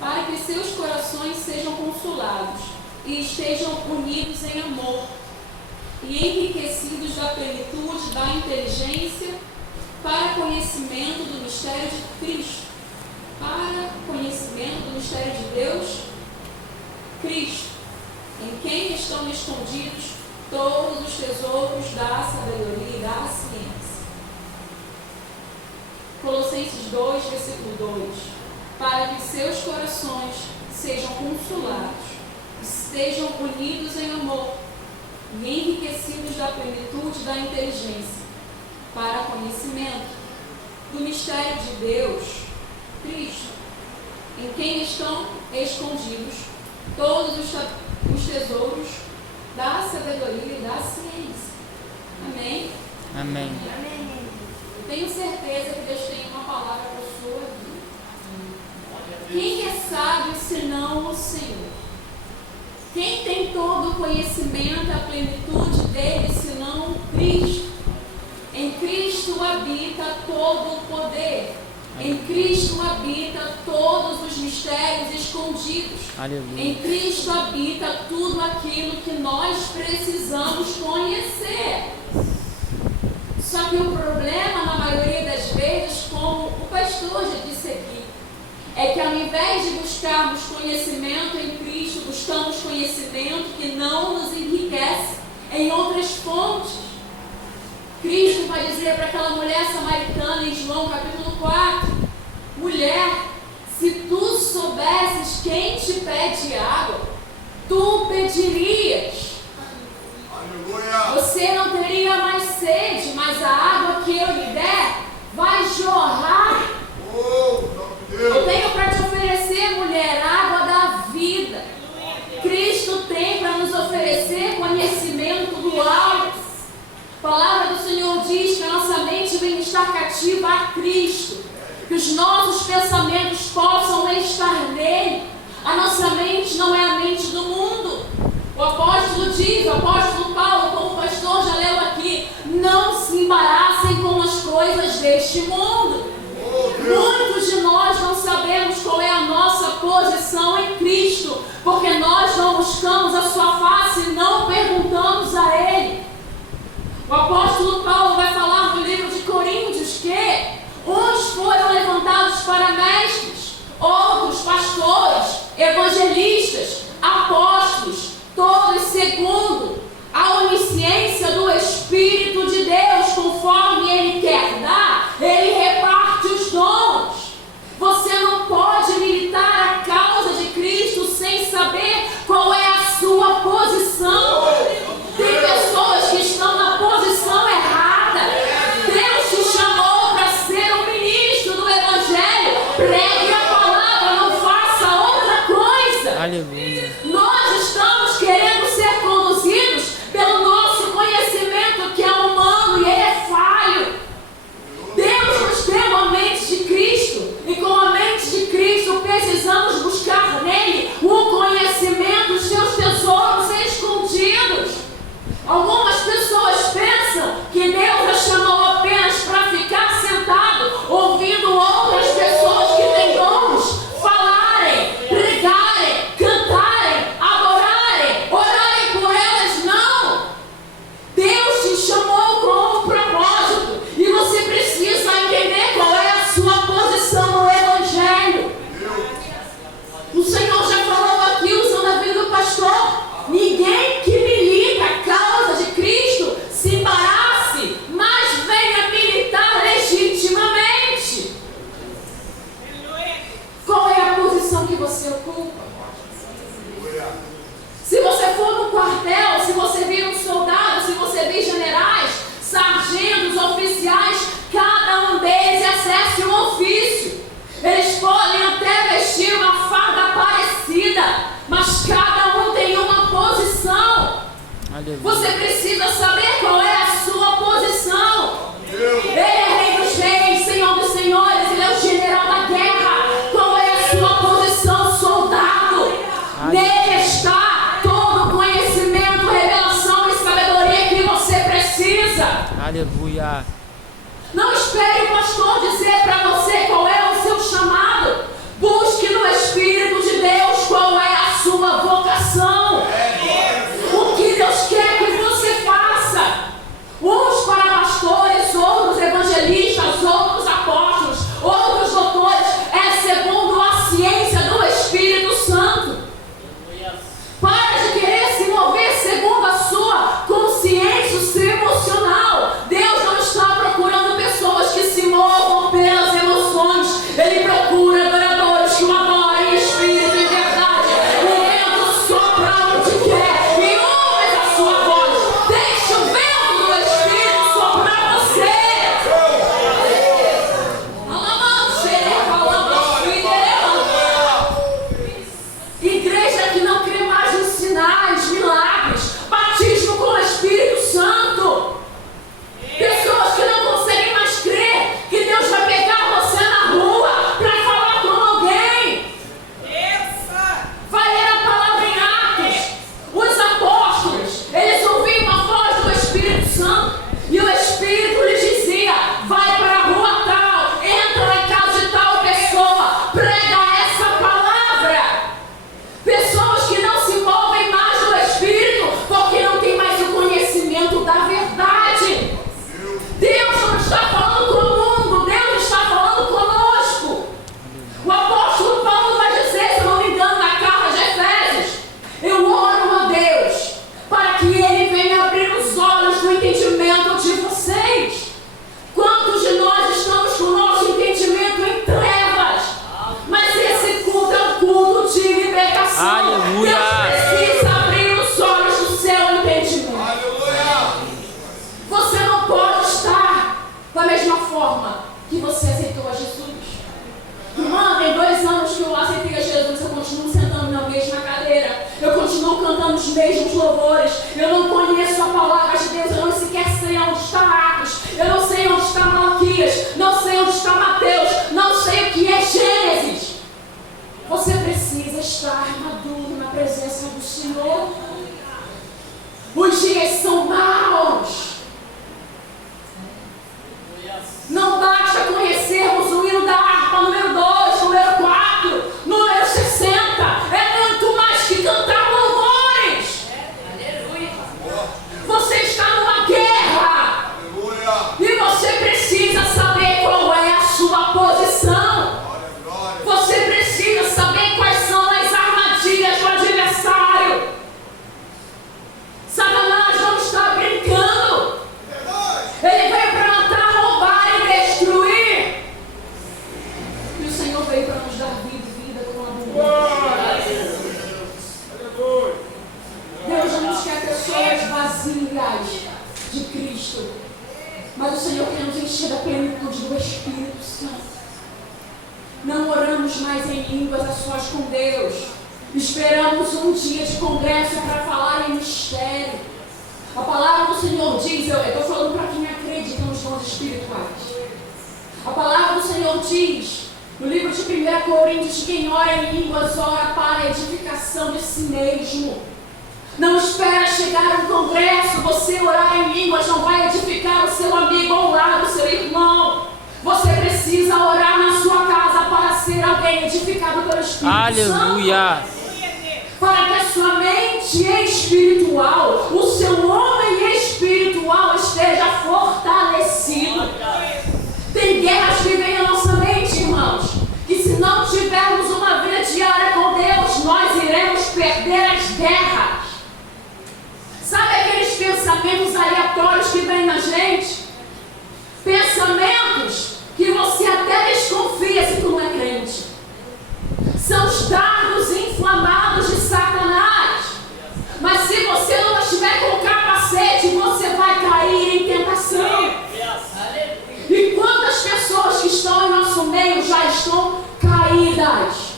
para que seus corações sejam consolados e estejam unidos em amor e enriquecidos da plenitude da inteligência para conhecimento do mistério de Cristo, para conhecimento do mistério de Deus, Cristo, em quem estão escondidos todos os tesouros da sabedoria e da ciência. Colossenses 2, versículo 2. Para que seus corações sejam consolados, estejam unidos em amor e enriquecidos da plenitude da inteligência, para conhecimento do mistério de Deus, Cristo, em quem estão escondidos todos os tesouros da sabedoria e da ciência. Amém? Amém. Eu tenho certeza que Deus tem uma palavra para a sua vida. Quem é sábio senão o Senhor? Quem tem todo o conhecimento, a plenitude dele senão Cristo? Em Cristo habita todo o poder. Em Cristo habita todos os mistérios escondidos. Aleluia. Em Cristo habita tudo aquilo que nós precisamos conhecer. Só que o problema, na maioria das vezes, como o pastor já disse aqui, é que ao invés de buscarmos conhecimento em Cristo, buscamos conhecimento que não nos enriquece em outras fontes. Cristo vai dizer para aquela mulher samaritana em João capítulo 4, mulher, se tu soubesses quem te pede água, tu pedirias. Aleluia. Você não teria mais sede, mas a água que eu lhe der vai jorrar. Eu tenho para te oferecer, mulher, água da vida. Cristo tem para nos oferecer conhecimento do alto. A palavra do Senhor diz que a nossa mente vem estar cativa a Cristo, que os nossos pensamentos possam estar nele. A nossa mente não é a mente do mundo. O apóstolo diz, o apóstolo Paulo, como o pastor já leu aqui, não se embaraçem com as coisas deste mundo. Muitos de nós não sabemos qual é a nossa posição em Cristo, porque nós não buscamos a sua face e não perguntamos a Ele. O apóstolo Paulo vai falar no livro de Coríntios que uns foram levantados para mestres, outros pastores, evangelistas, apóstolos, todos segundo a onisciência do Espírito de Deus, conforme Ele quer dar, Ele reparte os dons. Você não pode militar a causa de Cristo sem saber qual é a sua posição. Tem pessoas que estão na posição errada. Deus te chamou para ser um ministro do Evangelho. Pregue a palavra, não faça outra coisa. Aleluia. Nós estamos querendo ser conduzidos pelo nosso conhecimento que é humano e ele é falho. Deus nos deu a mente de Cristo e com a mente de Cristo precisamos buscar nele o conhecimento, os seus tesouros escondidos. Algumas pessoas pensam que Deus a chamou apenas para ficar sentado ouvindo outras pessoas que têm dons falarem, pregarem, cantarem, adorarem, orarem por elas. Não! Deus te chamou com um propósito e você precisa entender qual é a sua posição no Evangelho. O Senhor já falou aqui, usando a vida do pastor, ninguém que milita a causa de Cristo se embarace, mas venha militar legitimamente. Qual é a posição que você ocupa? Se você for no quartel, se você vir um soldado, se você vir generais, sargentos, oficiais, cada um deles exerce um ofício. Eles podem até vestir uma farda parecida, mas cada um tem uma posição. Aleluia. Você precisa saber qual é a sua posição. Ele é Rei dos Reis, Senhor dos Senhores, Ele é o general da guerra. Qual é a sua posição, soldado? Nele está todo o conhecimento, revelação e sabedoria que você precisa. Aleluia. Não espere o pastor dizer para você qual é o seu chamado. Busque no Espírito que você aceitou a Jesus. Irmã, tem 2 anos que eu aceitei a Jesus, eu continuo sentando na mesma cadeira, eu continuo cantando os mesmos louvores, eu não conheço a palavra de Deus, eu não sequer sei onde está Atos, eu não sei onde está Malaquias, não sei onde está Mateus, não sei o que é Gênesis. Você precisa estar maduro na presença do Senhor. Os dias são maus. Não basta conhecermos o hino da harpa número 2, número 4, número 60. É muito mais que cantar louvores. Aleluia. Você está numa guerra. Aleluia. E você precisa saber qual é a sua posição. Você precisa saber quais são as armadilhas do adversário. Satanás não está brincando. Ele veio para matar, roubar e destruir. E o Senhor veio para nos dar vida com abundância. Deus não nos quer pessoas vazias de Cristo, mas o Senhor quer nos encher da plenitude do Espírito Santo. Não oramos mais em línguas a sós com Deus. Esperamos um dia de congresso para falar em mistério. A palavra do Senhor diz, eu estou falando para quem acredita nos dons espirituais. A palavra do Senhor diz, no livro de 1 Coríntios, que quem ora em línguas ora para a edificação de si mesmo. Não espera chegar a um congresso, você orar em línguas não vai edificar o seu amigo ao lado, o seu irmão. Você precisa orar na sua casa para ser alguém edificado pelo Espírito Aleluia. Santo. Para que a sua mente espiritual, o seu homem espiritual esteja fortalecido. Tem guerras que vêm à nossa mente, irmãos, que se não tivermos uma vida diária com Deus, nós iremos perder as guerras. Sabe aqueles pensamentos aleatórios que vêm na gente? Pensamentos que você até desconfia se tu não é crente. São os dardos inflamados de Satanás. Mas se você não estiver com o capacete, você vai cair em tentação. E quantas pessoas que estão em nosso meio já estão caídas?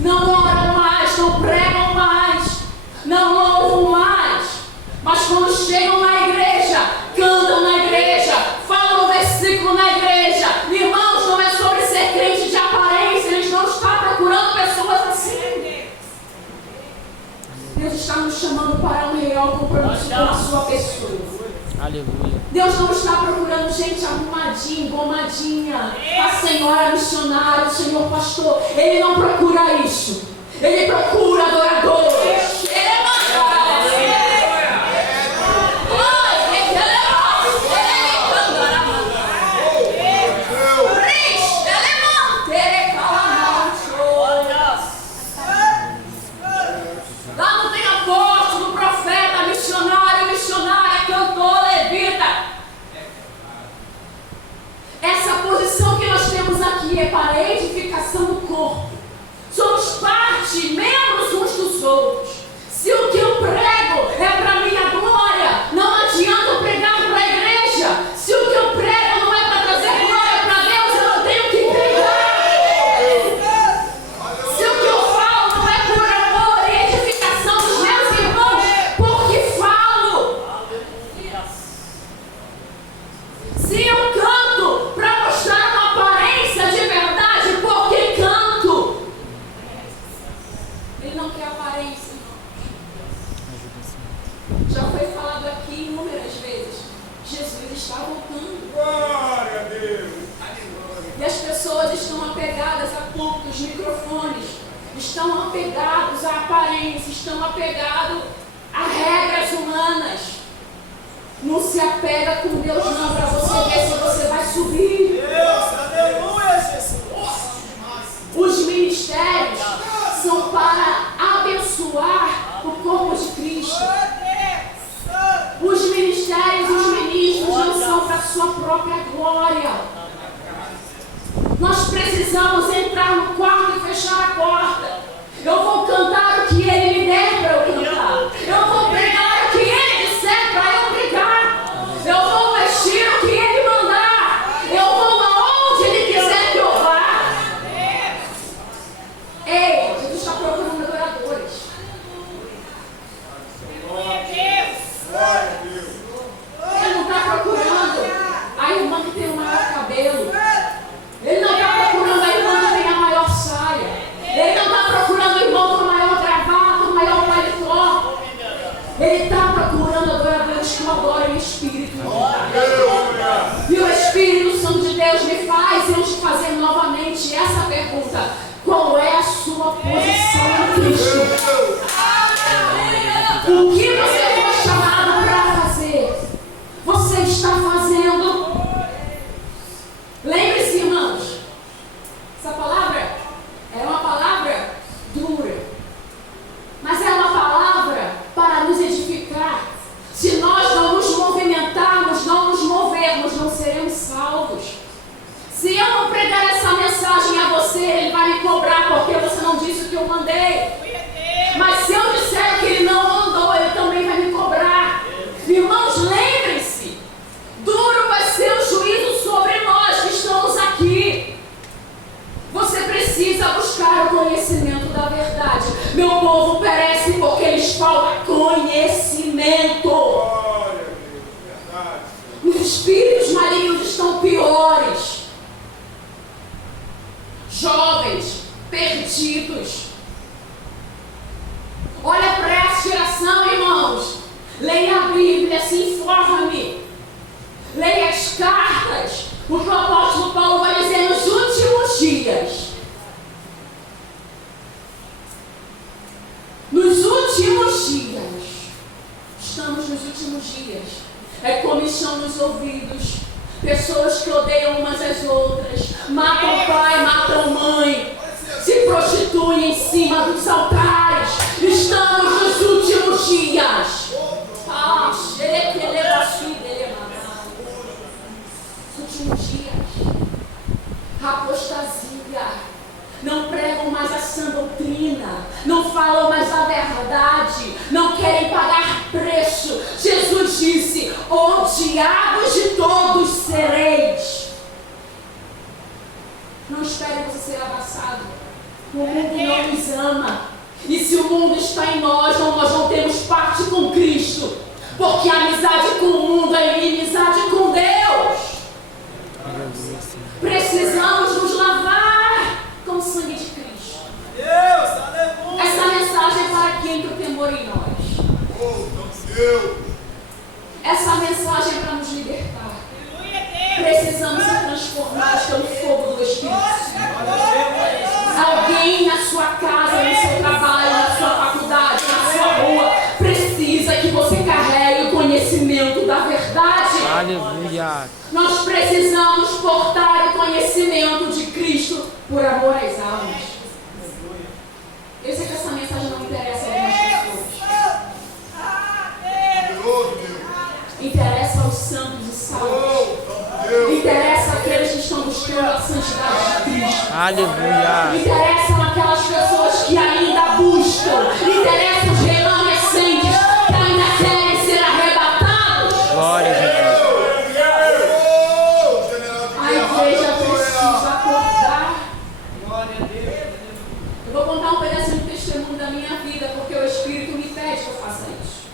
Não oram mais, não pregam mais, não louvam mais. Mas quando chegam na igreja, cantam na igreja, falam um versículo na igreja. Irmãos, não é sobre ser crente de aparência, eles não estão procurando pessoas assim. Deus está nos chamando para um real compromisso com a sua pessoa. Aleluia. Deus não está procurando gente arrumadinha, engomadinha, a senhora missionária, o senhor pastor. Ele não procura isso. Ele procura adoradores. Lá não tem apóstolo, profeta, missionário, missionária, cantor, levita. Essa posição que nós temos aqui é para a edificação do corpo. Somos parte, membros uns dos outros. Se o que eu prego é para minha glória, não adianta eu pregar para a igreja. Se o que eu prego não é para trazer glória para Deus, eu não tenho que pregar. Se o que eu falo não é por amor e edificação dos meus irmãos, porque falo. Se eu canto para mostrar uma aparência de verdade, porque canto. Ele não quer aparência. Já foi falado aqui inúmeras vezes. Jesus está voltando. Glória a Deus. E as pessoas estão apegadas a púlpitos, microfones. Estão apegados à aparência. Estão apegados a regras humanas. Não se apega com Deus não, para você ver se você vai subir. Aleluia, Jesus. Os ministérios são para abençoar o corpo de Cristo. Os ministérios, os ministros não são para a sua própria glória. Nós precisamos entrar no quarto e fechar a porta. Eu vou cantar o que Ele me der para eu cantar. Eu vou pregar o que Ele disser para eu pregar. Eu vou vestir o que Ele mandar. Eu vou fazer novamente essa pergunta: qual é a sua posição em Cristo? O que você foi chamado para fazer? Você está fazendo? Lembre-se, irmãos, essa palavra é uma palavra dura, mas é uma palavra para nos edificar. Se nós não nos movimentarmos, não nos movermos, não seremos salvos. Se eu não pregar essa mensagem a você, ele vai me cobrar porque você não disse o que eu mandei. Mas se eu disser que ele não mandou, ele também vai me cobrar. Irmãos, lembrem-se, duro vai ser o juízo sobre nós que estamos aqui. Você precisa buscar o conhecimento da verdade. Meu povo perece porque lhes falta conhecimento. Os espíritos malignos estão piores. Jovens perdidos. Olha para essa geração, irmãos. Leia a Bíblia, se informe. Leia as cartas. O que o apóstolo Paulo vai dizer nos últimos dias. Nos últimos dias. Estamos nos últimos dias. É comichão nos ouvidos. Pessoas que odeiam umas às outras. Matam pai, matam mãe. Se prostituem em cima dos altares. Estamos nos últimos dias. Últimos dias. Apostasia. Não pregam mais a sã doutrina. Não falam mais a verdade. Não querem pagar preço. Jesus disse: odiados de todos sereis. Não espere você ser abraçado. O mundo não nos ama. E se o mundo está em nós não temos parte com Cristo. Porque a amizade com o mundo é inimizade com Deus. Precisamos nos lavar com o sangue de Cristo. Deus, aleluia. Essa mensagem é para quem tem o temor em nós. Essa mensagem é para nos libertar. Precisamos ser transformados pelo fogo do Espírito Santo. Alguém na sua casa, no seu trabalho, na sua faculdade, na sua rua, precisa que você carregue o conhecimento da verdade. Aleluia. Nós precisamos portar o conhecimento de Cristo por amor às almas. Eu sei que essa mensagem não interessa a algumas pessoas. Interessa aos santos e salvos. Interessa àqueles que estão buscando a santidade de Cristo. Aleluia. Interessam aquelas pessoas que ainda buscam. Interessam os remanescentes que ainda querem ser arrebatados. Glória a Deus. A igreja precisa acordar. Eu vou contar um pedacinho do testemunho da minha vida, porque o Espírito me pede que eu faça isso.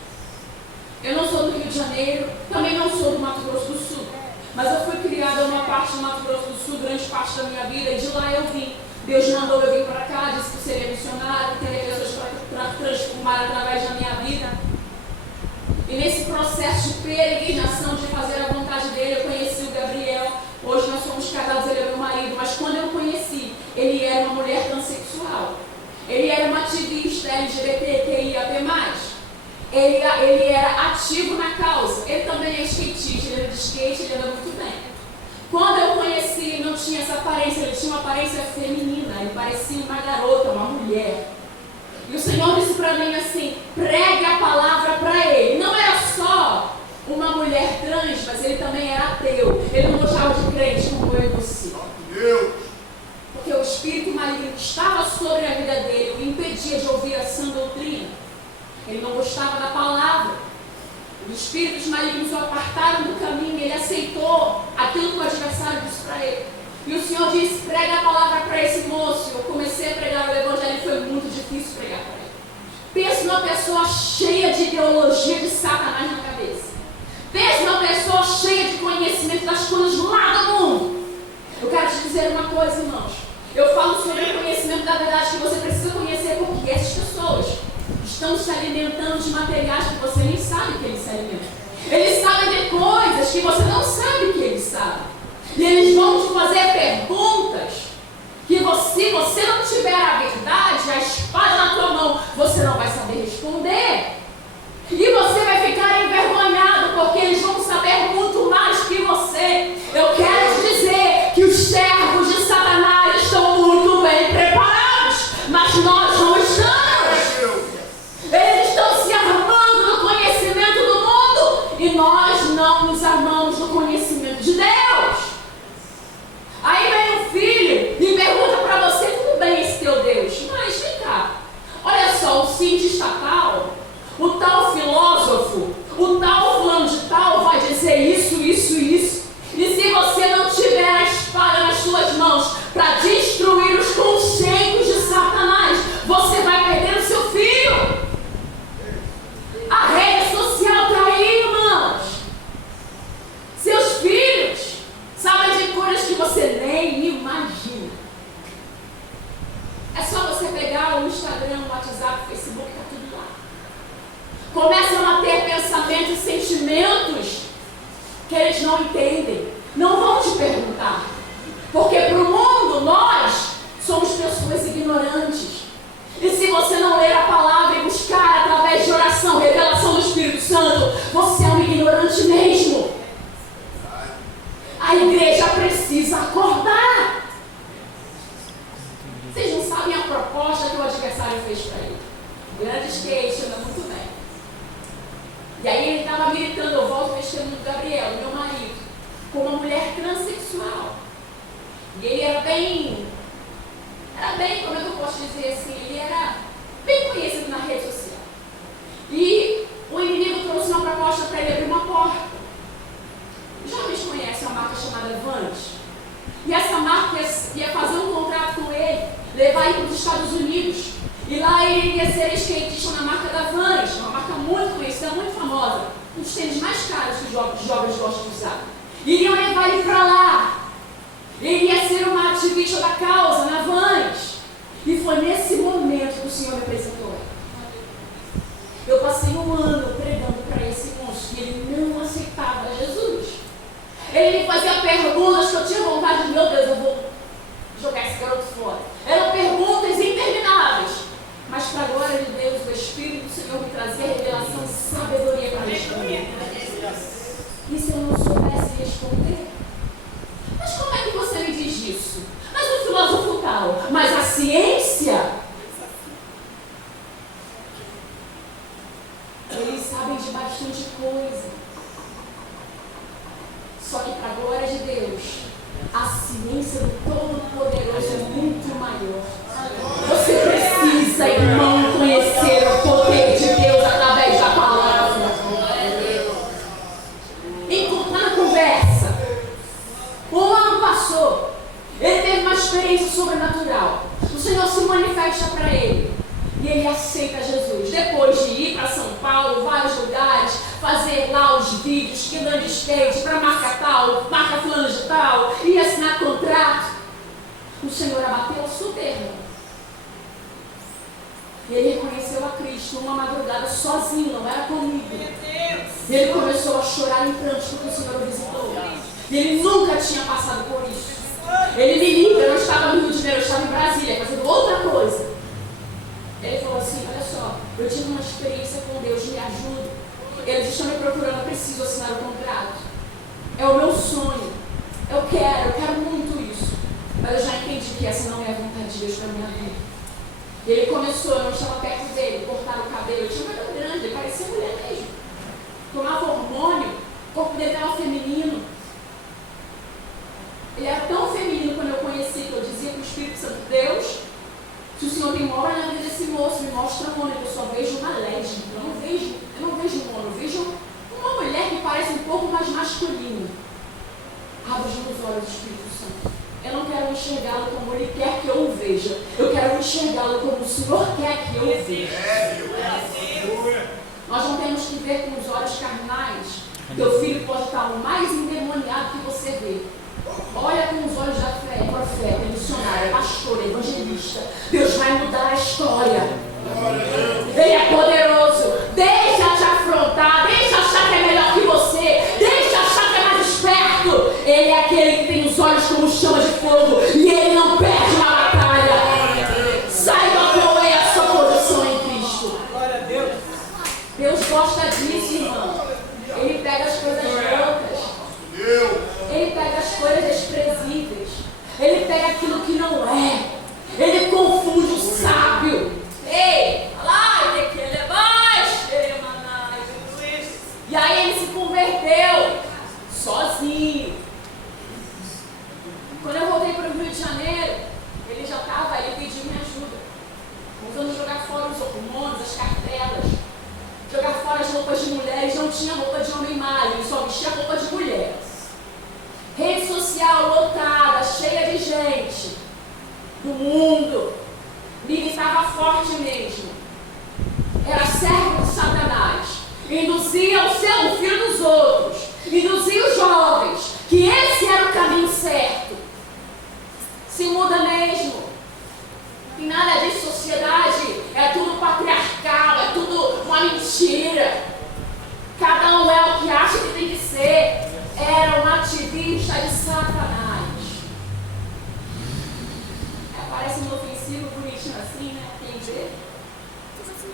Eu não sou do Rio de Janeiro, também não sou do Mato Grosso do Sul. Mas eu fui criada em uma parte do Mato Grosso do Sul, grande parte da minha vida, e de lá eu vim. Deus mandou eu vir para cá, disse que seria missionário, teria pessoas para transformar através da minha vida. E nesse processo de peregrinação, de fazer a vontade dele, eu conheci o Gabriel. Hoje nós somos casados, ele é meu marido, mas quando eu conheci, ele era uma mulher transexual. Ele era uma ativista LGBTQIAP+. Ele era ativo na causa. Ele também é skatista, ele anda de skate, ele anda muito bem. Quando eu conheci, ele não tinha essa aparência, ele tinha uma aparência feminina, ele parecia uma garota, uma mulher. E o Senhor disse para mim assim: pregue a palavra para ele. Não era só uma mulher trans, mas ele também era ateu. Ele não gostava de crente como eu e você. Porque o espírito maligno que estava sobre a vida dele o impedia de ouvir a sã doutrina. Ele não gostava da palavra. Os espíritos malignos o apartaram do caminho. Ele aceitou aquilo que o adversário disse para ele. E o Senhor disse: prega a palavra para esse moço. Eu comecei a pregar o evangelho e foi muito difícil pregar para ele. Pensa numa pessoa cheia de ideologia de Satanás na cabeça. Pensa numa pessoa cheia de conhecimento das coisas lá do mundo. Eu quero te dizer uma coisa, irmãos. Eu falo sobre o conhecimento da verdade que você precisa conhecer, porque essas pessoas estão se alimentando de materiais que você nem sabe que eles se alimentam. Eles sabem de coisas que você não sabe que eles sabem. E eles vão te fazer perguntas nem imagina. É só você pegar o Instagram, o WhatsApp, o Facebook, está tudo lá. Começam a ter pensamentos e sentimentos que eles não entendem. Não vão te perguntar. Porque para o mundo, nós somos pessoas ignorantes. E se você não ler a palavra e buscar através de oração, revelação do Espírito Santo, você é um ignorante mesmo. A igreja precisa acordar. Vocês não sabem a proposta que o adversário fez para ele. Grande skate, anda muito bem. E aí ele estava gritando, eu volto ao testemunho do Gabriel, meu marido, com uma mulher transexual. E ele era bem, como é que eu posso dizer assim, ele era bem conhecido na rede social. E o inimigo trouxe uma proposta para ele abrir uma porta. Os jovens conhecem uma marca chamada Vans. E essa marca ia fazer um contrato com ele, levar ele para os Estados Unidos. E lá ele ia ser skatista na marca da Vans, uma marca muito conhecida, muito famosa. Um dos tênis mais caros que os jovens gostam de usar. Iriam levar ele para lá. Ele ia ser uma ativista da causa na Vans. E foi nesse momento que o Senhor me apresentou. Eu passei um ano pregando para esse moço e ele não aceitava Jesus. Ele me fazia perguntas que eu tinha vontade de, meu Deus, eu vou jogar esse garoto fora. Eram perguntas intermináveis. Mas para a glória de Deus, o Espírito do Senhor me trazia revelação e sabedoria para responder. E se eu não soubesse responder? Mas como é que você me diz isso? Mas o filósofo tal, mas a ciência? Eles sabem de bastante coisa. Só que para a glória de Deus, a ciência do Todo-Poderoso é muito maior. Você precisa, irmão, conhecer o poder de Deus através da palavra. Enquanto na conversa, um ano passou, ele teve uma experiência sobrenatural. O Senhor se manifesta para ele e ele aceita Jesus. Depois de ir para São Paulo, vários lugares, fazer lá os vídeos, que andando de skate para marca tal, marca fulano de tal, e assinar contrato, o Senhor abateu super, irmão. E ele reconheceu a Cristo uma madrugada sozinho, não era comigo. E ele começou a chorar em prantos porque o Senhor o visitou. E ele nunca tinha passado por isso. Ele me liga, eu não estava no Rio de Janeiro, eu estava em Brasília, fazendo outra coisa. Ele falou assim, olha só, eu tive uma experiência com Deus, me ajuda. Eles estão me procurando, eu preciso assinar o contrato. É o meu sonho. Eu quero muito isso. Mas eu já entendi que essa não é a vontade de Deus para a minha vida. E ele começou, eu não estava perto dele, cortar o cabelo. Eu tinha um cabelo grande, ele parecia mulher mesmo. Tomava hormônio, o corpo dele estava feminino. Ele era tão feminino quando eu conheci, que eu dizia para o Espírito Santo, Deus, se o Senhor tem uma obra na vida desse moço, me mostra um homem, que eu só vejo uma lésbica. Eu não vejo um homem, eu vejo uma mulher que parece um pouco mais masculina. Abra os meus olhos, Espírito Santo. Eu não quero enxergá-lo como Ele quer que eu o veja. Eu quero enxergá-lo como o Senhor quer que eu o veja. Nós não temos que ver com os olhos carnais. Teu filho pode estar o mais endemoniado que você vê. Olha com os olhos da fé, profeta, missionário, pastor, evangelista. Deus vai mudar a história. Ele é poderoso. Deixa te afrontar, deixa achar que é melhor que você, deixa achar que é mais esperto. Ele é aquele que tem os olhos como chama de fogo e ele não perde uma batalha. Saiba qual é a sua posição em Cristo. Deus gosta disso, irmão. Ele pega as coisas loucas. Ele pega as coisas desprezíveis. Ele pega aquilo que não é. Ele confunde o sábio. Ei, lá, ele é baixo. E aí ele se converteu sozinho. Quando eu voltei para o Rio de Janeiro, ele já estava, ele pediu minha ajuda. Usando jogar fora os hormônios, as cartelas. Jogar fora as roupas de mulheres, não tinha roupa de homem mais, ele só vestia roupa de mulher. Rede social lotada, cheia de gente do mundo, militava forte mesmo. Era servo de Satanás. Induzia o filho dos outros, induzia os jovens que esse era o caminho certo. Se muda mesmo. Tem nada disso, sociedade. É tudo patriarcal, é tudo uma mentira. Cada um é o que acha que tem que ser. Era um ativista de Satanás. Parece inofensivo, bonitinho assim, né? Quem vê?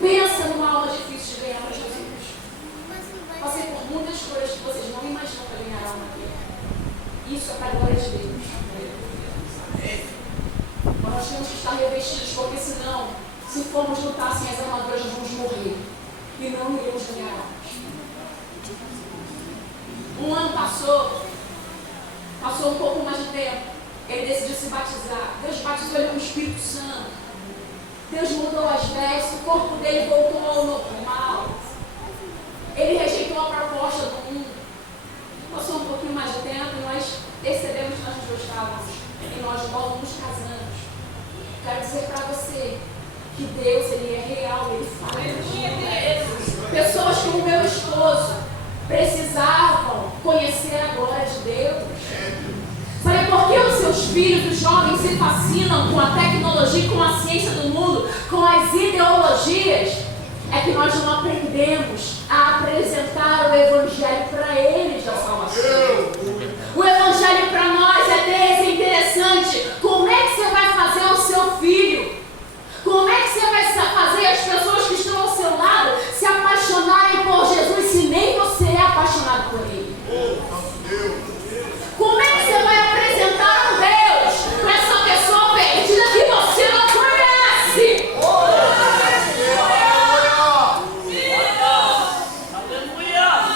Pensa numa alma difícil de ganhar para Jesus. Passei por muitas coisas que vocês não imaginam para ganhar a alma dele. Isso é para a glória de Deus. Mas nós temos que estar revestidos, porque senão, se formos lutar sem as armaduras, nós vamos morrer. E não iremos ganhar almas. Um ano passou um pouco mais de tempo. Ele decidiu se batizar. Deus batizou ele com o Espírito Santo. Deus mudou as vestes, o corpo dele voltou ao normal. Ele rejeitou a proposta do mundo. Passou um pouquinho mais de tempo e nós percebemos que nós nos gostávamos. E nós logo nos casamos. Quero dizer para você que Deus, Ele é real, Ele faz. Pessoas como meu esposo precisavam conhecer a glória de Deus. Sabe por que os seus filhos, os jovens, se fascinam com a tecnologia, com a ciência do mundo, com as ideologias? É que nós não aprendemos a apresentar o Evangelho para eles da salvação. O Evangelho para nós é desinteressante. Como é que você vai fazer o seu filho? Como é que você vai fazer as pessoas que estão ao seu lado se apaixonarem por Jesus se nem você é apaixonado por Ele? Como é que você vai apresentar um Deus para essa pessoa perdida que você não conhece?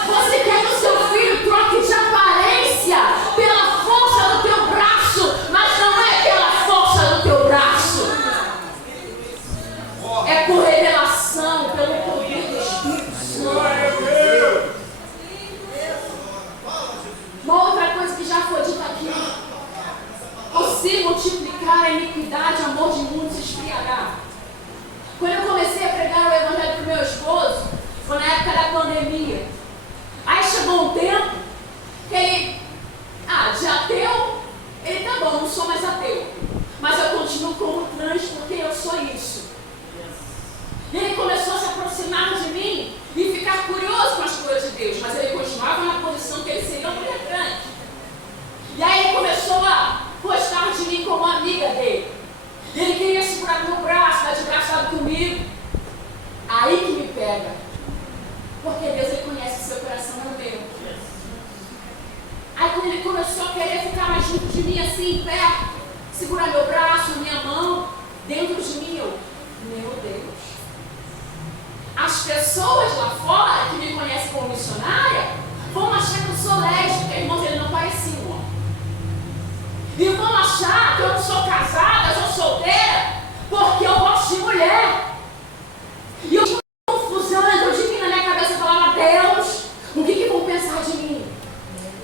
Você quer que o seu filho troque de aparência pela força do teu braço, mas não é pela força do teu braço. É por revelação, pelo poder do Espírito Santo. Uma outra coisa que já foi dita aqui: por se multiplicar a iniquidade, o amor de muitos se esfriará. Quando eu comecei a pregar o Evangelho para o meu esposo, foi na época da pandemia. Aí chegou um tempo que ele, de ateu, ele tá bom, não sou mais ateu, mas eu continuo como trans porque eu sou isso. E ele começou a se aproximar de mim e ficar curioso com as coisas de Deus, mas ele continuava na posição que ele seria uma mulher grande. E aí ele começou a gostar de mim como amiga dele. E ele queria segurar meu braço, estar de braço dado comigo. Aí que me pega. Porque Deus, Ele conhece o seu coração, não o meu. Aí quando ele começou a querer ficar mais junto de mim, assim, perto, segurar meu braço, minha mão, dentro de mim, eu, meu Deus. As pessoas lá fora que me conhecem como missionária vão achar que eu sou lésbica, irmãos, ele não parecia um homem. E vão achar que eu não sou casada, eu sou solteira, porque eu gosto de mulher. E eu tinha uma confusão dentro de mim, na minha cabeça, eu falava: Deus, o que vão pensar de mim?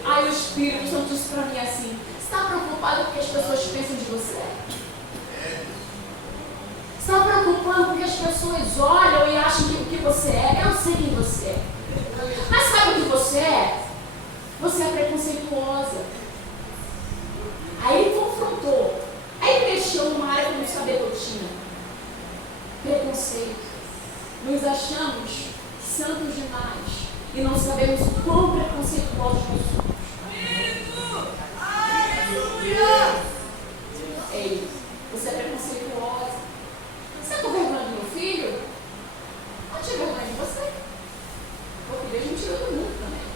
Aí o Espírito Santo disse para mim assim: você está preocupado com o que as pessoas pensam de você? Você está preocupado porque as pessoas olham e acham que o que você é? Eu sei quem você é. Mas sabe o que você é? Você é preconceituosa. Aí ele confrontou. Aí ele mexeu numa área que eu não sabia que eu tinha. Preconceito. Nos achamos santos demais e não sabemos o quão preconceituosos nós somos. Ei, você é preconceituosa. Você está com vergonha do meu filho? Não tinha vergonha de você. Porque Deus me tirou do mundo também.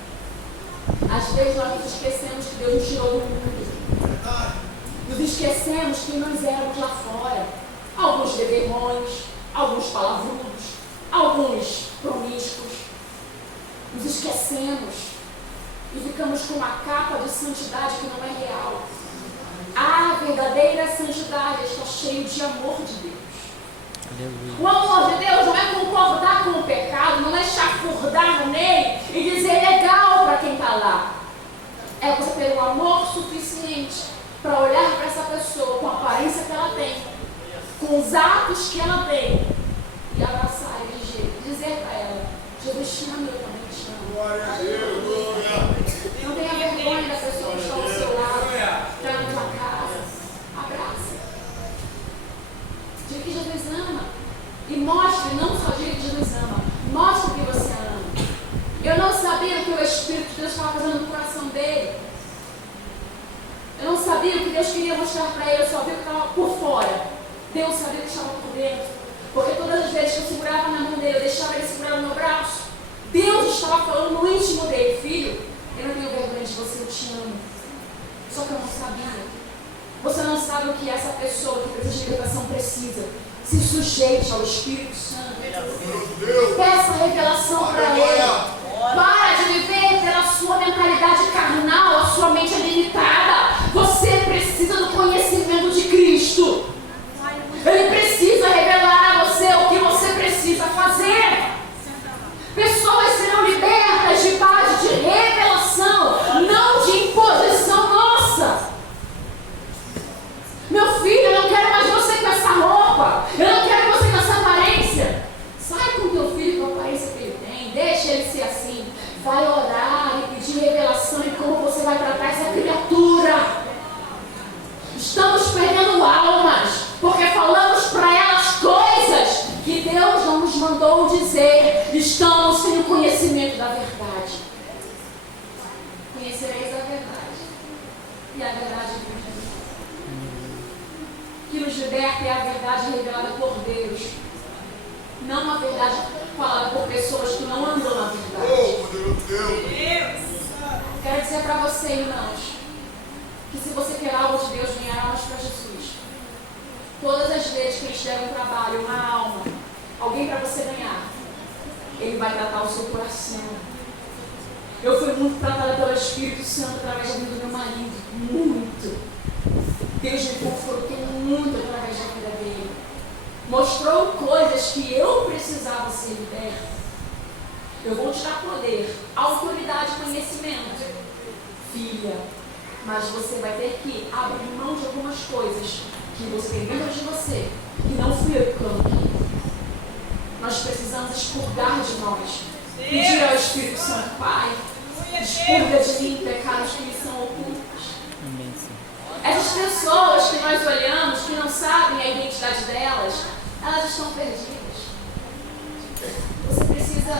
Às vezes nós nos esquecemos que Deus nos tirou do mundo. Nos esquecemos que nós éramos lá fora. Alguns beberrões, alguns palavrudos, alguns promíscuos. Nos esquecemos e ficamos com uma capa de santidade que não é real. A verdadeira santidade está cheia de amor de Deus. Aleluia. O amor de Deus não é concordar com o pecado, não é chafurdar nele e dizer legal para quem está lá. É você ter o amor suficiente para olhar para essa pessoa com a aparência que ela tem, com os atos que ela tem, e abraçar e dizer para ela: Jesus te ama, eu também te amo. Glória a Deus. Não tenha vergonha da pessoa que está ao seu lado, está na tua casa. Abraça. Deus queria mostrar para ele, eu só vi o que estava por fora. Deus sabia o que estava por dentro. Porque todas as vezes que eu segurava na mão dele, eu deixava ele segurar no meu braço, Deus estava falando no íntimo dele: filho, eu não tenho vergonha de você, eu te amo. Só que eu não sabia. Você não sabe o que essa pessoa que precisa de libertação precisa. Se sujeite ao Espírito Santo. Peça revelação para ele. Para de viver pela sua mentalidade carnal, a sua mente é limitada. Você precisa do conhecimento de Cristo. Ele precisa revelar a você o que você precisa fazer. Pessoas serão libertas de base de revelação, não de imposição nossa. Meu filho, eu não quero mais você com essa roupa. Eu não quero você com essa aparência. Sai com teu filho com a aparência que ele tem. Deixa ele ser assim. Vai orar e pedir revelação em como você vai tratar essa criatura. Estamos perdendo almas porque falamos para elas coisas que Deus não nos mandou dizer. Estamos sem o conhecimento da verdade. Conhecereis a verdade, e a verdade vos liberta. O que nos liberta é a verdade revelada por Deus, não a verdade falada por pessoas que não andam na verdade. Quero dizer para você, irmãos, que se você quer algo de Deus, venha almas para Jesus. Todas as vezes que eles deram um trabalho, uma alma, alguém para você ganhar, Ele vai tratar o seu coração. Eu fui muito tratada pelo Espírito Santo através da vida do meu marido. Muito. Deus me confortou muito através da vida dele. Mostrou coisas que eu precisava ser liberta. Eu vou te dar poder, autoridade e conhecimento. Filha, mas você vai ter que abrir mão de algumas coisas que você tem dentro de você, que não fui eu que coloquei. Nós precisamos expurgar de nós. Pedir ao Espírito Santo: Pai, expurga de mim pecados que me são ocultos. Essas pessoas que nós olhamos, que não sabem a identidade delas, elas estão perdidas. Você precisa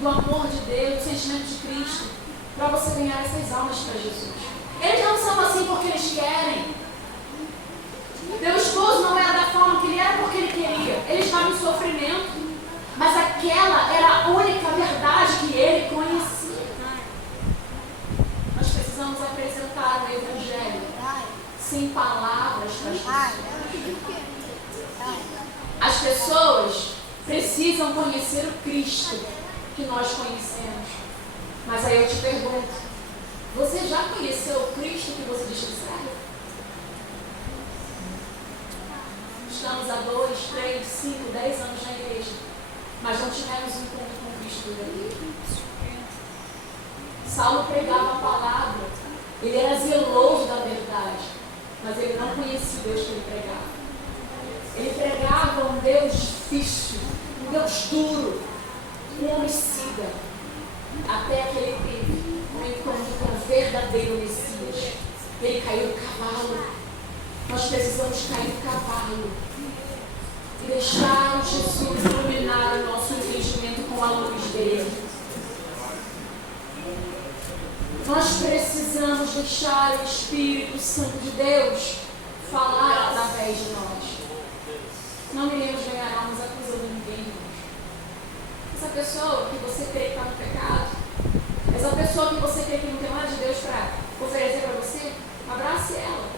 do amor de Deus, do sentimento de Cristo, para você ganhar essas almas para Jesus. Eles não são assim porque eles querem. Meu esposo não era da forma que ele era porque ele queria. Ele estava em sofrimento. Mas aquela era a única verdade que ele conhecia. Nós precisamos apresentar o Evangelho sem palavras para as pessoas. As pessoas precisam conhecer o Cristo que nós conhecemos. Mas aí eu te pergunto: você já conheceu o Cristo que você diz que serve? Estamos há 2, 3, 5, 10 anos na igreja, mas não tivemos um encontro com Cristo dali. Saulo pregava a palavra, ele era zeloso da verdade, mas ele não conhecia o Deus que ele pregava. Ele pregava um Deus difícil, um Deus duro, um homicida, até que ele teve um encontro com o verdadeiro Messias. Ele caiu do cavalo. Nós precisamos cair do cavalo e deixar Jesus iluminar o nosso entendimento com a luz dele. Nós precisamos deixar o Espírito Santo de Deus falar através de nós. Não iremos ganhar almas acusando ninguém. Essa pessoa que você crê que está no pecado, essa pessoa que você crê que não tem nada de Deus para oferecer para você, abrace ela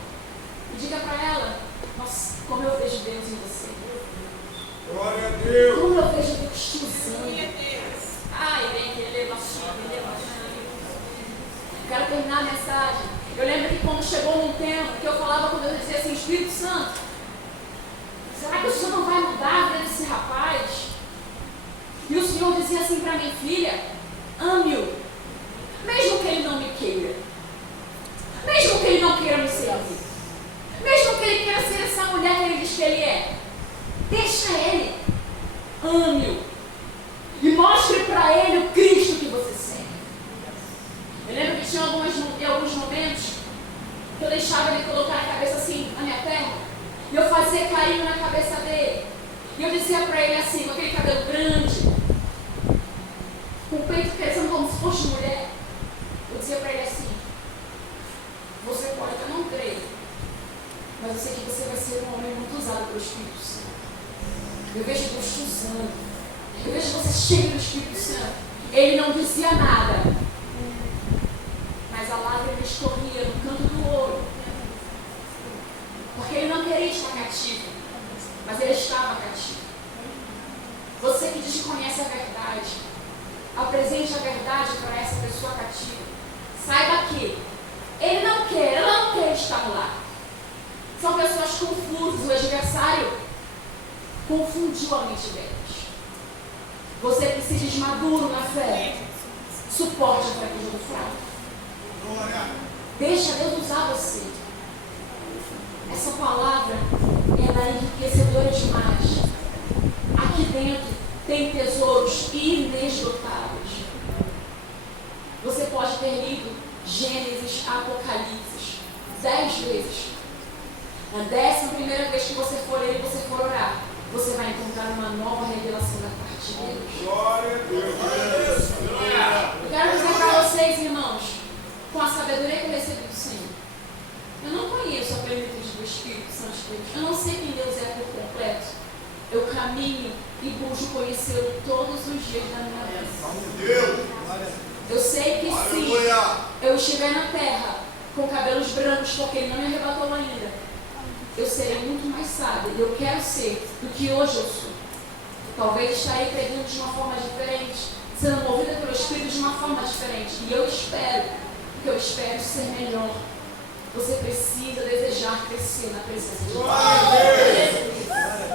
e diga para ela: nossa, como eu vejo Deus em você. Glória a Deus. Como eu vejo Deus te usando. Ai, vem que ele Quero terminar a mensagem. Eu lembro que quando chegou um tempo que eu falava com Deus, eu dizia assim: Espírito Santo, será que o Senhor não vai mudar a vida desse rapaz? E o Senhor dizia assim para mim: filha, ame-o, mesmo que ele não me queira, mesmo que ele não queira me servir, mesmo que ele queira ser essa mulher que ele diz que ele é, deixa ele, ame-o e mostre para ele o Cristo que você serve. Eu lembro que tinha alguns momentos que eu deixava ele colocar a cabeça assim na minha perna e eu fazia carinho na cabeça dele. E eu dizia para ele assim, com aquele cabelo grande, com o peito crescendo como se fosse mulher, eu dizia para ele assim: você pode até não ter Mas eu sei que você vai ser um homem muito usado pelo Espírito Santo. Eu vejo Deus te usando. Eu vejo você cheio do Espírito Santo. Ele não dizia nada, mas a lágrima escorria no canto do olho. Porque ele não queria estar cativo, mas ele estava cativo. Você que desconhece a verdade, apresente a verdade para essa pessoa cativa. Saiba que ele não quer, ela não quer estar lá. São pessoas confusas. O adversário confundiu a mente delas. Você que se diz maduro na fé, suporte a fraqueza do fraco. Deixa Deus usar você. Essa palavra, ela é enriquecedora demais. Aqui dentro tem tesouros inesgotáveis. Você pode ter lido Gênesis, Apocalipse 10 vezes. Na 11ª vez que você for ler e você for orar, você vai encontrar uma nova revelação da parte de Deus. Glória a Deus. Eu quero dizer para vocês, irmãos, com a sabedoria que eu recebi do Senhor, eu não conheço a plenitude do Espírito Santo de Deus. Eu não sei quem Deus é por completo. Eu caminho e busco conhecê-lo todos os dias da minha vida. Eu sei que sim, eu estiver na terra com cabelos brancos, porque ele não me arrebatou ainda, eu serei muito mais sábia e eu quero ser do que hoje eu sou. Talvez estarei pregando de uma forma diferente, sendo movida pelo Espírito de uma forma diferente. E eu espero, porque eu espero ser melhor. Você precisa desejar crescer na presença de Deus.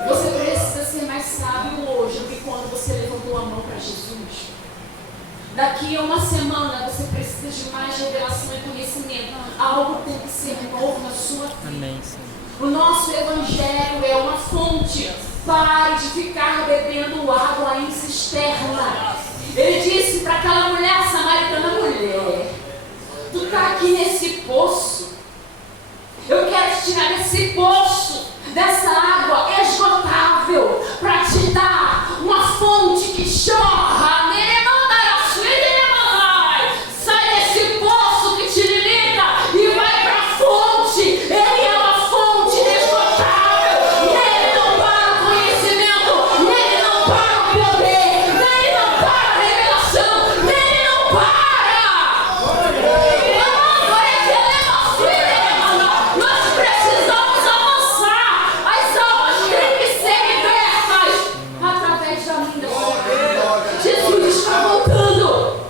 Você precisa ser mais sábio hoje do que quando você levantou a mão para Jesus. Daqui a uma semana você precisa de mais revelação e conhecimento. Algo tem que ser novo na sua vida. Amém, Senhor. O nosso Evangelho é uma fonte. Pare de ficar bebendo água em cisterna. Ele disse para aquela mulher samaritana: mulher, tu está aqui nesse poço. Eu quero te tirar desse poço, dessa água esgotável, para te dar uma fonte que chorra. Sai desse poço que te limita e vai para a fonte. Ele é uma fonte inesgotável. Nele não para o conhecimento, nele não para o poder, nele não para a revelação, nele não para. Nós precisamos avançar. As almas têm que ser libertas através da minha vida. Jesus está voltando.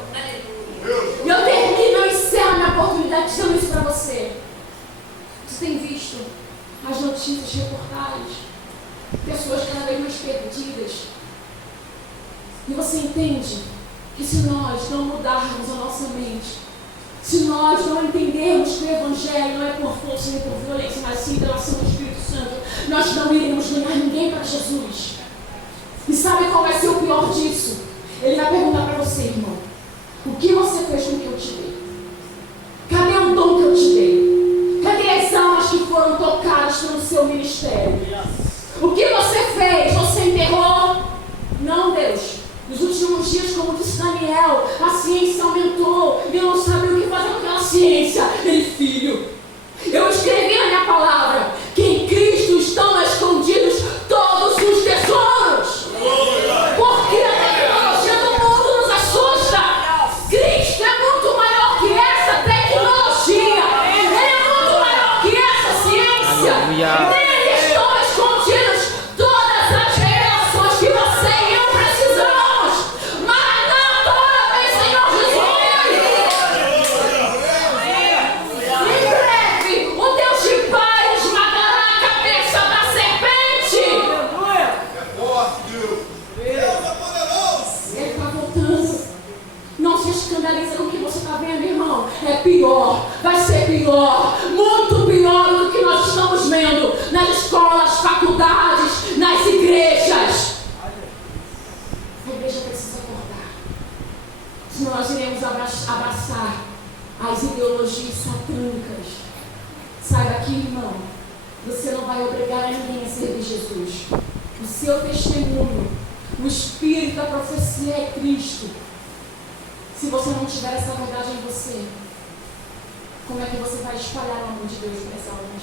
E eu termino, eu encerro minha oportunidade dizendo isso para você. Você tem visto as notícias, reportagens, pessoas cada vez mais perdidas. E você entende que se nós não mudarmos a nossa mente, se nós não entendermos que o Evangelho não é por força nem por violência, mas sim pela ação do Espírito Santo, nós não iremos ganhar ninguém para Jesus. E sabe qual vai ser o pior disso? Ele vai perguntar para você, irmão: o que você fez com o que eu te dei? Cadê o dom que eu te dei? Cadê as almas que foram tocadas pelo seu ministério? O que você fez? Você enterrou? Não, Deus. Nos últimos dias, como disse Daniel, a ciência aumentou e eu não sabia o que fazer com aquela ciência. Ele, filho, eu escrevi na minha palavra que em Cristo estão escondidos todos os tesouros. Porque a tecnologia do mundo nos assusta. Cristo é muito maior que essa tecnologia. Ele é muito maior que essa ciência. Aleluia. Nele estão escondidos todas as revelações que você e eu precisamos. Maranata, ora vem, Senhor Jesus. Em breve, o Deus de paz esmagará a cabeça da serpente. Ele está voltando. Não se escandaliza com o que você está vendo, irmão. É pior, vai ser pior, muito pior do que nós estamos vendo nas escolas, faculdades, nas igrejas. A igreja precisa acordar. Senão nós iremos abraçar as ideologias satânicas. Saiba aqui, irmão, você não vai obrigar a ninguém a servir Jesus. O seu testemunho, o espírito da profecia é Cristo. Se você não tiver essa verdade em você, como é que você vai espalhar o amor de Deus para as almas?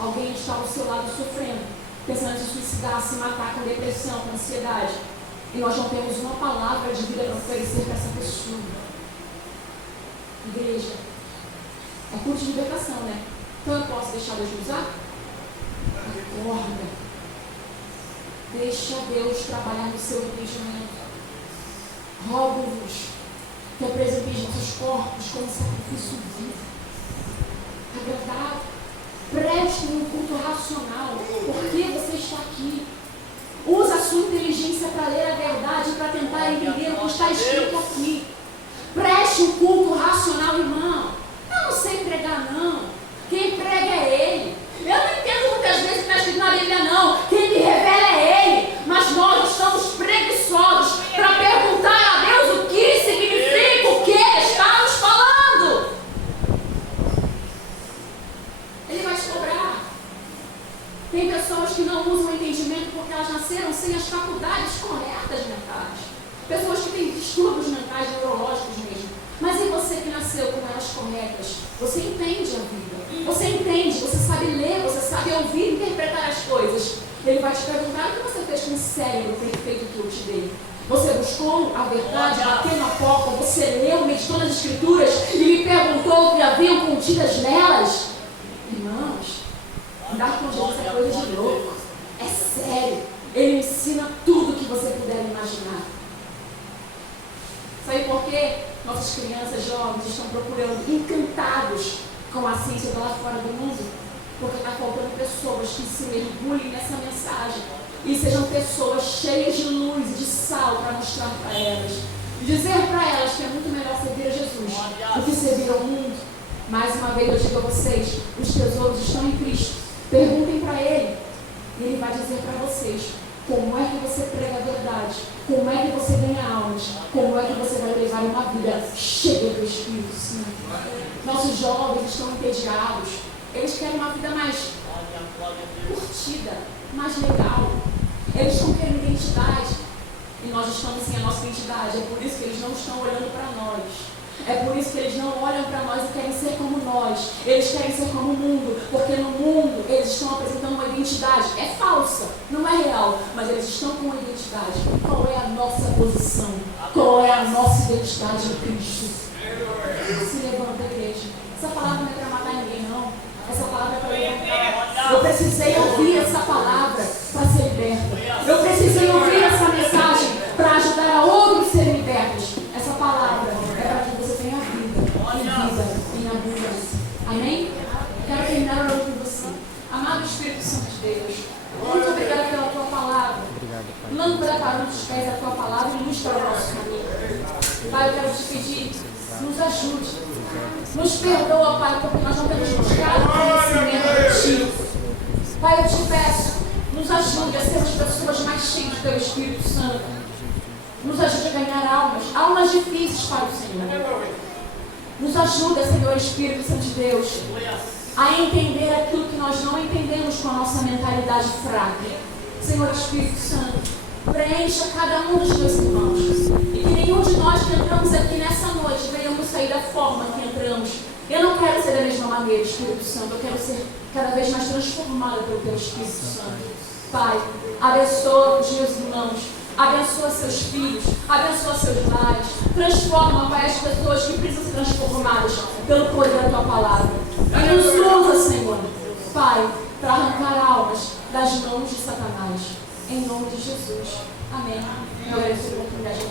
Alguém está ao seu lado sofrendo, pensando em se suicidar, se matar, com depressão, com ansiedade. E nós não temos uma palavra de vida para oferecer para essa pessoa. Igreja, é curso de libertação, né? Então eu posso deixar Deus me usar? Acorda. Deixa Deus trabalhar no seu entendimento. Rogo-vos que apresenteis vossos corpos como sacrifício vivo, agradável. Prestem um culto racional. Por que você está aqui? Usa a sua inteligência para ler a verdade, para tentar entender o que está escrito aqui. Preste um culto racional, irmão. Eu não sei pregar, não. Quem prega é Ele. Eu não entendo muitas vezes o que está escrito na Bíblia, não. Quem me revela é Ele. Mas nós estamos preguiçosos para perguntar a Deus o que significa o que Ele está nos falando. Ele vai te cobrar. Tem pessoas que não usam o entendimento porque elas nasceram sem as faculdades corretas mentais. Pessoas que têm distúrbios mentais, neurológicos mesmo. Mas e você que nasceu com elas corretas? Você entende a vida. Você entende, você sabe ler, você sabe ouvir e interpretar as coisas. Ele vai te perguntar o que você fez com o cérebro perfeito que eu te dei. Você buscou a verdade, bateu na porta, você leu, meditou nas escrituras e me perguntou o que haviam contidas nelas? Irmãos, andar com Jesus é coisa de louco. É sério. Ele ensina tudo que você puder imaginar. Sabe por quê? Nossas crianças jovens estão procurando, encantados com a ciência lá fora do mundo, porque está faltando pessoas que se mergulhem nessa mensagem e sejam pessoas cheias de luz e de sal para mostrar para elas. Dizer para elas que é muito melhor servir a Jesus do que servir ao mundo. Mais uma vez eu digo a vocês, os tesouros estão em Cristo. Perguntem para Ele e Ele vai dizer para vocês como é que você prega a verdade, como é que você ganha almas, como é que você vai levar uma vida cheia do Espírito Santo. Nossos jovens estão entediados, eles querem uma vida mais curtida, mais legal. Eles estão querendo identidade e nós estamos sem a nossa identidade. É por isso que eles não estão olhando para nós. É por isso que eles não olham para nós e querem ser como nós. Eles querem ser como o mundo, porque no mundo eles estão apresentando uma identidade. É falsa, não é real, mas eles estão com uma identidade. Qual é a nossa posição? Qual é a nossa identidade em Cristo? Se levanta, igreja. Essa palavra não é para matar ninguém, não. Essa palavra é para levantar. Eu precisei ouvir essa palavra para ser liberta. Eu precisei ouvir essa mensagem para ajudar a outros a serem libertos. Essa palavra é para que você tenha vida e vida em abundância. Amém? Quero terminar orando com você. Amado Espírito Santo de Deus, muito obrigada pela tua palavra. Lâmpada para os pés da tua palavra e luz para o nosso caminho. Pai, eu quero te pedir, nos ajude. Nos perdoa, Pai, porque nós não temos buscado conhecimento de Ti. Pai, eu te peço, nos ajude a sermos pessoas mais cheias do Teu Espírito Santo. Nos ajude a ganhar almas difíceis para o Senhor. Nos ajuda, Senhor Espírito Santo de Deus, a entender aquilo que nós não entendemos com a nossa mentalidade fraca. Senhor Espírito Santo, preencha cada um dos teus irmãos. E que nenhum de nós que entramos aqui nessa noite venhamos sair da forma que entramos. Eu não quero ser da mesma maneira, Espírito Santo. Eu quero ser cada vez mais transformada pelo Teu Espírito Santo. Pai, abençoa os meus irmãos. Abençoa seus filhos, abençoa seus lares, transforma, Pai, as pessoas que precisam ser transformadas pelo poder da Tua palavra. E nos usa, Senhor, Pai, para arrancar almas das mãos de Satanás. Em nome de Jesus. Amém. Eu agradeço a oportunidade de